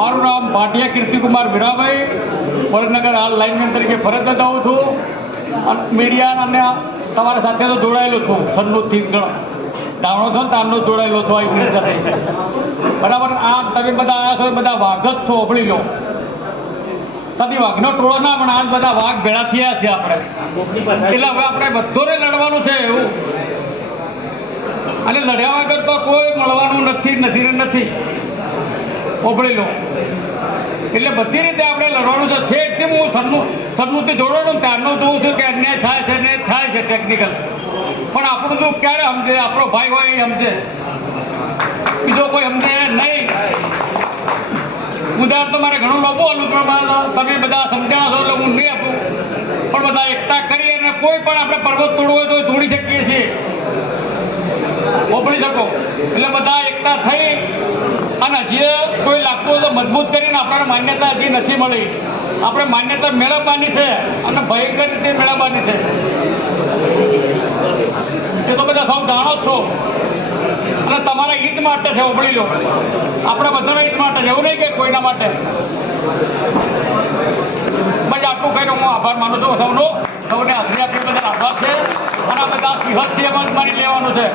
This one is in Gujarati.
મારું નામ ભાટિયા કીર્તિકુમાર વીરાભાઈ, વડનગર હાલ લાઇનમેન તરીકે ફરજ બજાવું છું. મીડિયા અને તમારી સાથે તો જોડાયેલો છું. સન્નુથી જાણો છો ને તારનો જોડાયેલો છો આ મીડિયા સાથે. બરાબર. આ તમે બધા આવ્યા છો, બધા વાઘ જ છો, ઓપડી લો. તદી વાઘનો ટોળો ના, પણ આજ બધા વાઘ ભેળા થયા છે આપણે. એટલે હવે આપણે બધોને લડવાનું છે એવું. અને લડ્યા વગર તો કોઈ મળવાનું નથી. ઓપડી લો. એટલે બધી રીતે આપણે લડવાનું છે. છેકથી હું સન્નુથી જોડવાનું ત્યારનું જોઉં છું કે અન્યાય થાય છે ને થાય છે ટેકનિકલ. પણ આપણું તો ક્યારે સમજે? આપણો ભાઈ હોય એ સમજે, બીજો કોઈ સમજે નહીં. ઉદાહરણ તો મારે ઘણું લોબો હતું, પણ તમે બધા સમજાણો છો એટલે હું નહીં આપું. પણ બધા એકતા કરી અને કોઈ પણ આપણે પર્વત તોડવો હોય તો તોડી શકીએ છીએ, ઓપડી શકો. એટલે બધા એકતા થઈ અને હજી કોઈ લાગતું હોય તો મજબૂત કરીને આપણને માન્યતા હજી નથી મળી. આપણે માન્યતા મેળવવાની છે અને ભયંકર રીતે મેળવવાની છે. એ તો બધા સૌ જાણો જ છો. અને તમારા હિત માટે છે, ઓપડી લો. આપણે બધાના હિત માટે છે, એવું નહીં કે કોઈના માટે. બસ આટલું કહીને હું આભાર માનું છું સૌને હાજરી આપી બધા આભાર છે. અને આ બધા સિંહત છે એમાં જ મારી લેવાનું છે.